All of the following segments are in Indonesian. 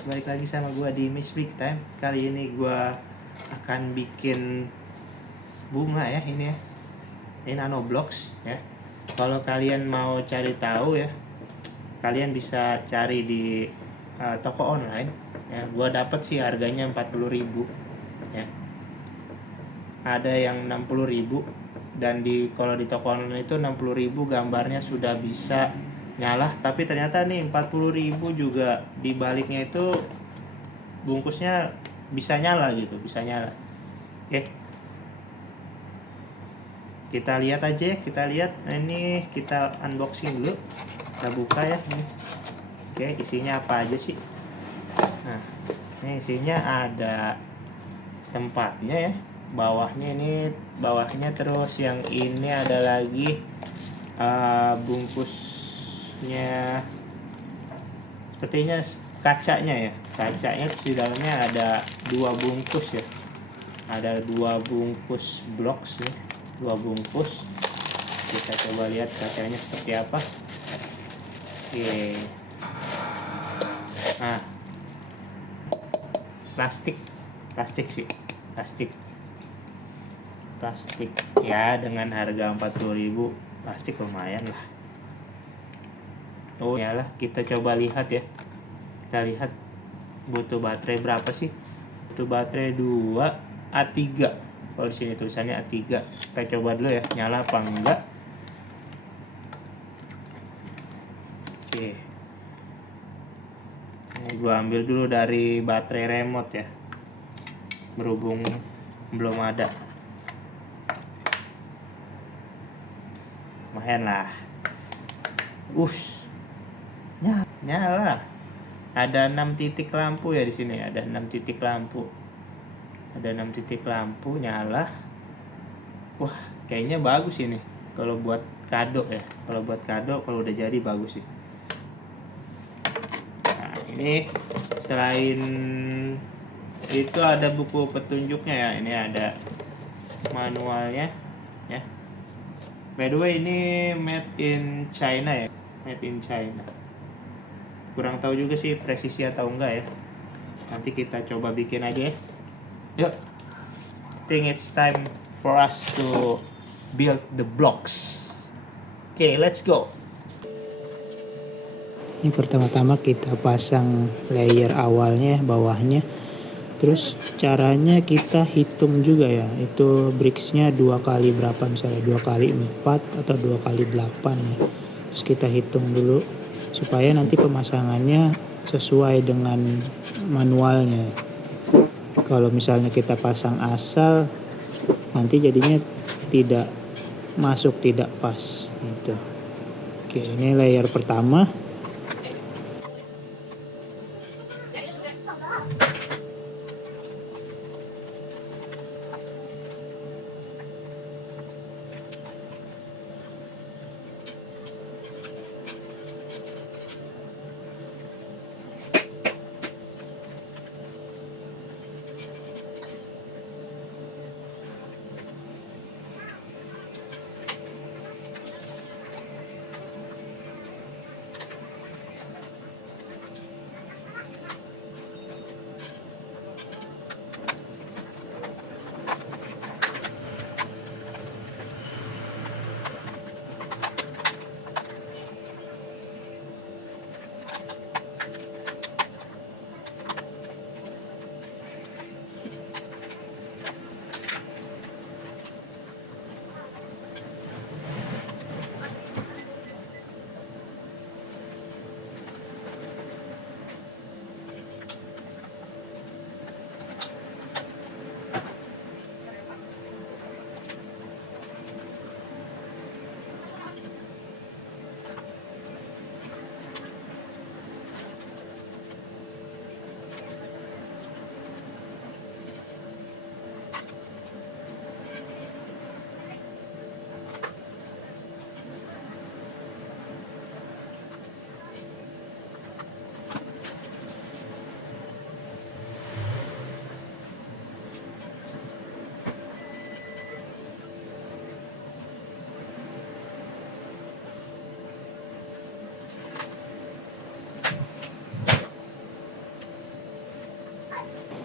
guys, balik lagi sama gue di Image Big Time. Kali ini gue akan bikin bunga ya, ini ya. Ini nano blocks ya. Kalau kalian mau cari tahu ya, kalian bisa cari di toko online ya. Gue dapet sih harganya 40.000 ya. Ada yang 60.000 dan kalau di toko online itu 60.000 gambarnya sudah bisa nyala, tapi ternyata nih 40.000 juga di baliknya itu bungkusnya bisa nyala gitu, bisa nyala. Oke, kita lihat aja, kita lihat. Ini kita unboxing dulu, kita buka ya ini. Oke, isinya apa aja sih? Nah, ini isinya ada tempatnya ya, bawahnya, terus yang ini ada lagi bungkusnya, sepertinya kacanya ya, di dalamnya ada 2 bungkus ya, ada 2 bungkus blocks nih, 2 bungkus. Kita coba lihat kacanya seperti apa. Oke, nah plastik ya, dengan harga 40.000 plastik lumayan lah. Oh ya lah, kita coba lihat ya. Kita lihat butuh baterai berapa sih? Butuh baterai 2 A3. Kalau di sini tulisannya A3. Kita coba dulu ya, nyala apa enggak. Oke. Ini gua ambil dulu dari baterai remote ya. Berhubung belum ada. Lumayan lah. Nyala. Ada 6 titik lampu ya di sini. Ada 6 titik lampu. Nyala. Wah, kayaknya bagus ini. Kalau buat kado ya. Kalau udah jadi bagus sih. Nah, ini selain itu ada buku petunjuknya ya. Ini ada manualnya ya. By the way, ini made in China ya. Kurang tahu juga sih presisi atau enggak ya. Nanti kita coba bikin aja ya. Yuk. Think it's time for us to build the blocks. Okay, let's go. Ini pertama-tama kita pasang layer awalnya, bawahnya. Terus caranya kita hitung juga ya. Itu bricksnya 2 kali berapa, misalnya 2 kali 4 atau 2 kali 8 ya. Terus kita hitung dulu supaya nanti pemasangannya sesuai dengan manualnya. Kalau misalnya kita pasang asal, nanti jadinya tidak masuk, tidak pas gitu. Oke, ini layer pertama.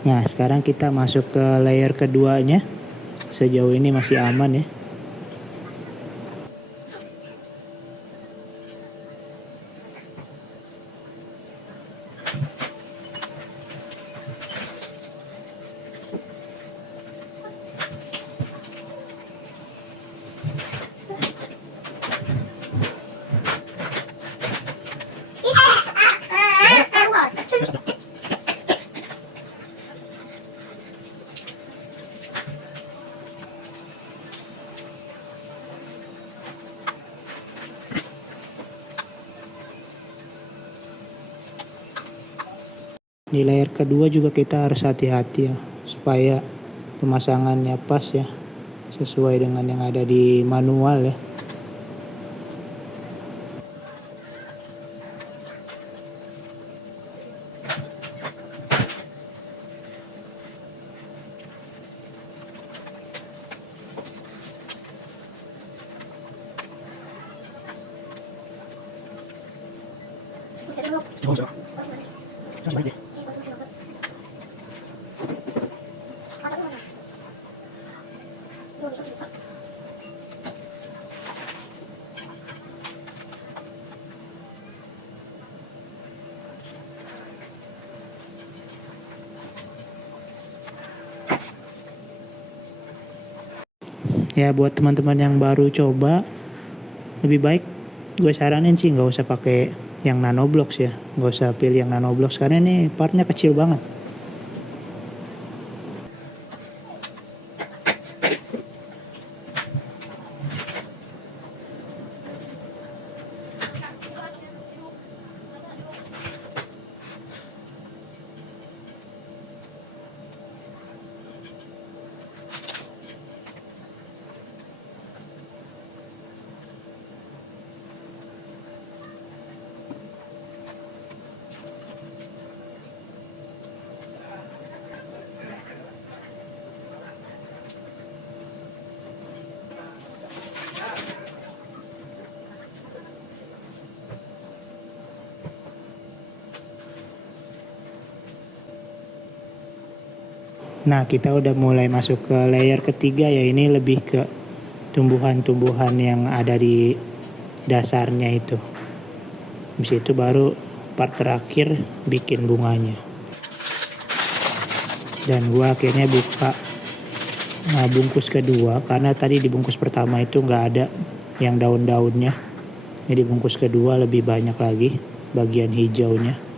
Nah, sekarang kita masuk ke layer keduanya. Sejauh ini masih aman ya. Di layer kedua juga kita harus hati-hati ya, supaya pemasangannya pas ya, sesuai dengan yang ada di manual ya. Ya buat teman-teman yang baru coba, lebih baik gue saranin sih nggak usah pakai yang nanoblocks ya, nggak usah pilih yang nanoblocks karena ini partnya kecil banget. Nah, kita udah mulai masuk ke layer ketiga ya, ini lebih ke tumbuhan-tumbuhan yang ada di dasarnya itu. Habis itu baru part terakhir bikin bunganya. Dan gua akhirnya buka bungkus kedua karena tadi di bungkus pertama itu nggak ada yang daun-daunnya. Ini di bungkus kedua lebih banyak lagi bagian hijaunya.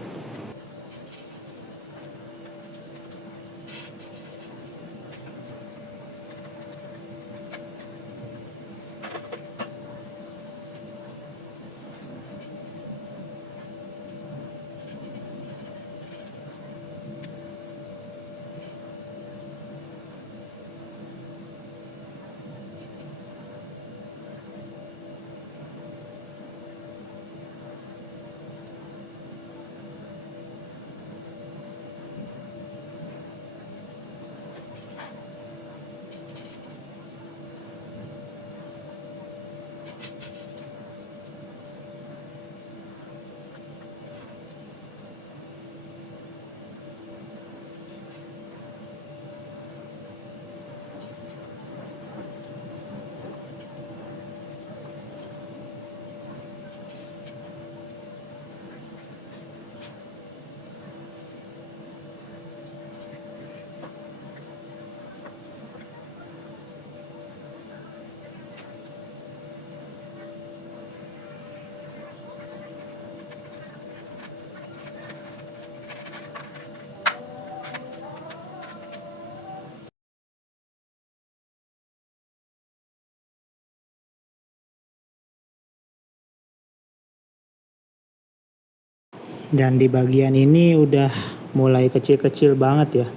Dan di bagian ini udah mulai kecil-kecil banget ya.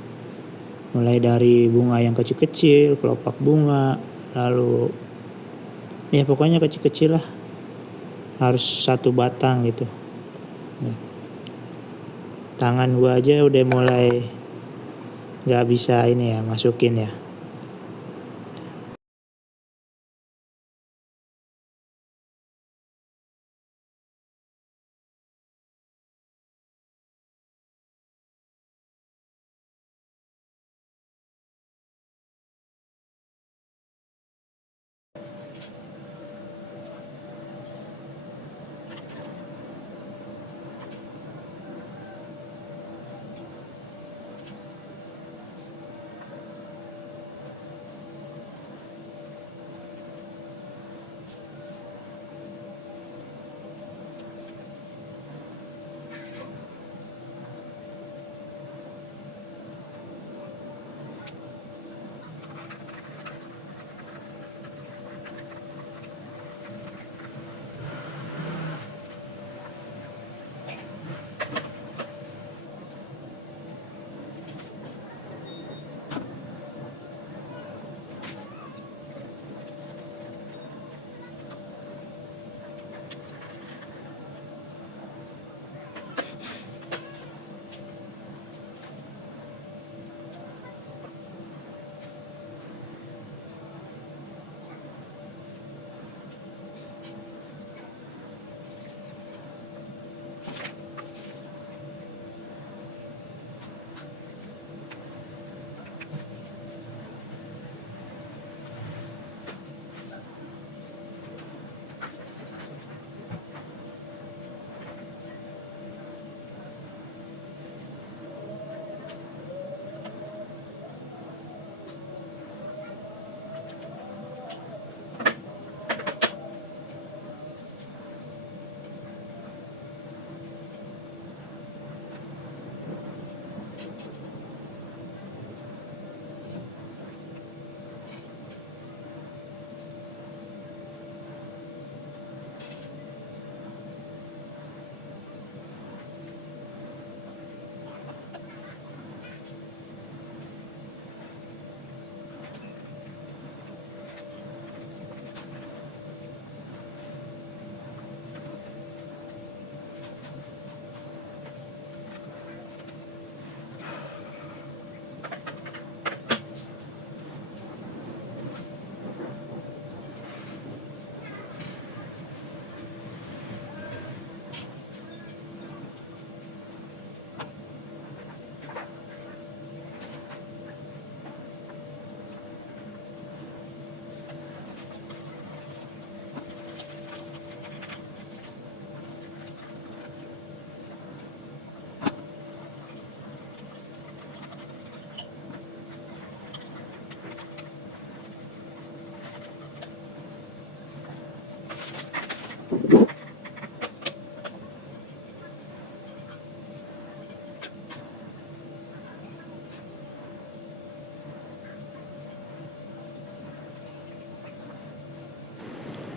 Mulai dari bunga yang kecil-kecil, kelopak bunga, lalu ya pokoknya kecil-kecil lah. Harus satu batang gitu. Tangan gua aja udah mulai nggak bisa ini ya masukin ya.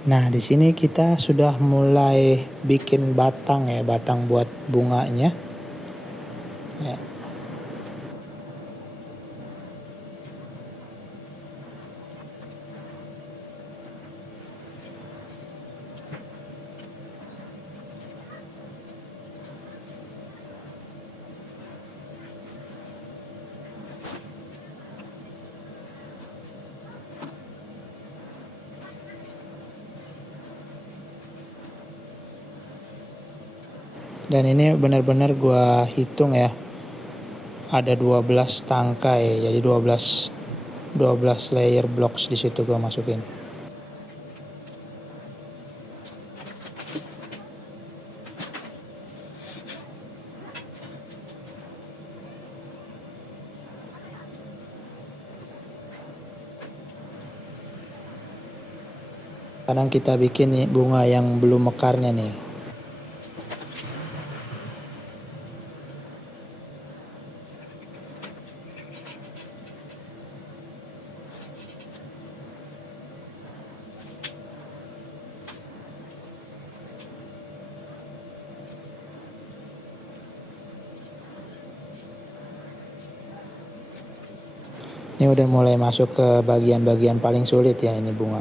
Nah, di sini kita sudah mulai bikin batang ya, batang buat bunganya. Ya. Dan ini benar-benar gua hitung ya. Ada 12 tangkai, jadi 12 layer blocks di situ gua masukin. Sekarang kita bikin nih bunga yang belum mekarnya nih. Ini udah mulai masuk ke bagian-bagian paling sulit ya ini bunga.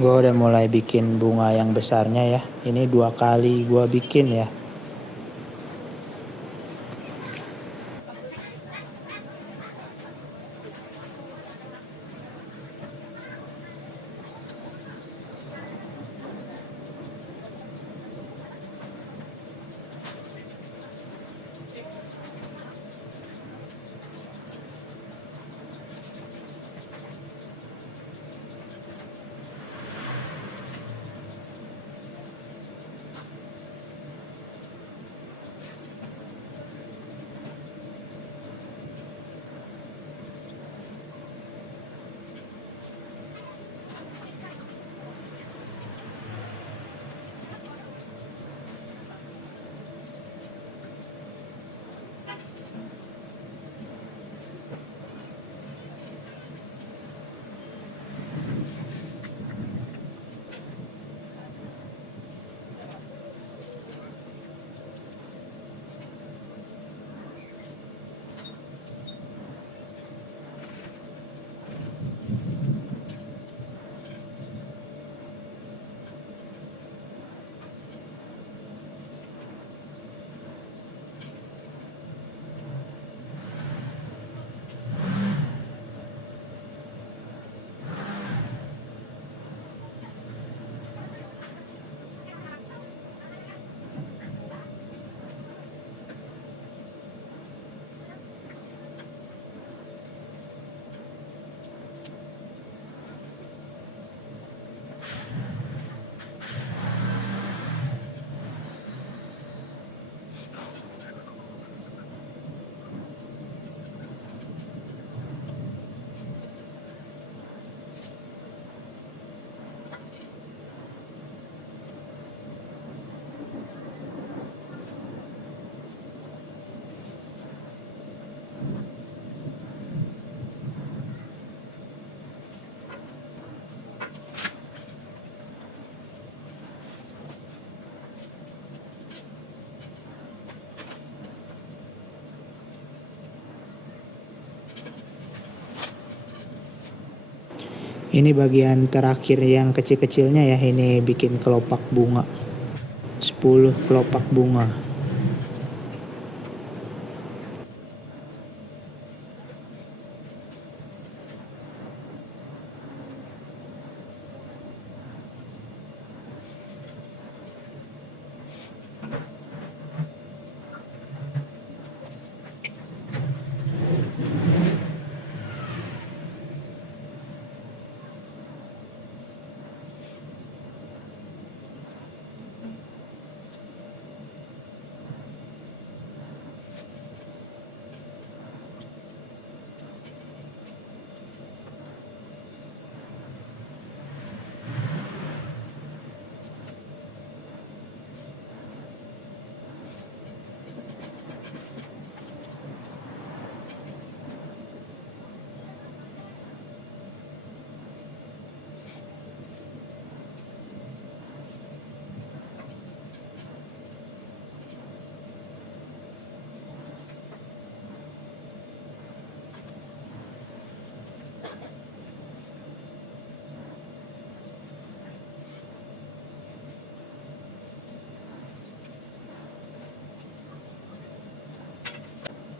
Gue udah mulai bikin bunga yang besarnya ya. Ini 2 kali gue bikin ya. Ini bagian terakhir yang kecil-kecilnya ya, ini bikin kelopak bunga. 10 kelopak bunga.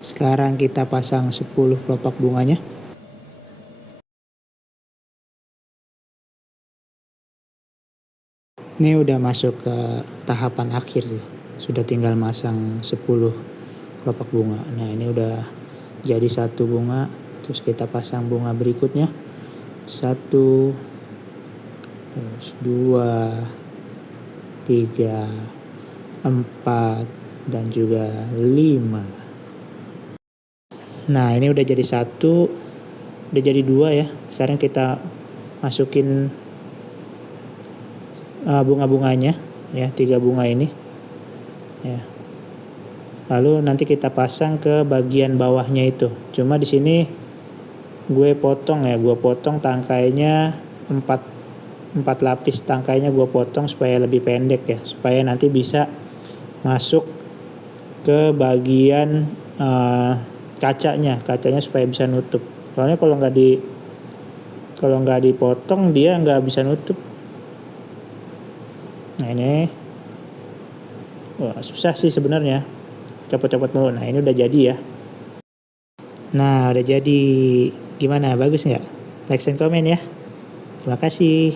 Sekarang kita pasang 10 kelopak bunganya. Ini udah masuk ke tahapan akhir sih. Sudah tinggal masang 10 kelopak bunga. Nah, ini udah jadi satu bunga. Terus kita pasang bunga berikutnya. 1, terus 2, 3, 4, dan juga 5. Nah, ini udah jadi 1, udah jadi 2 ya. Sekarang kita masukin bunga-bunganya ya, 3 bunga ini ya. Lalu nanti kita pasang ke bagian bawahnya itu. Cuma di sini gue potong tangkainya 4 lapis tangkainya gue potong supaya lebih pendek ya, supaya nanti bisa masuk ke bagian kacanya supaya bisa nutup. Soalnya kalau nggak dipotong dia nggak bisa nutup. Nah, ini wah, susah sih sebenarnya, copot-copot mulu. Nah, ini udah jadi ya. Nah, udah jadi. Gimana, bagus nggak? Like and comment ya. Terima kasih.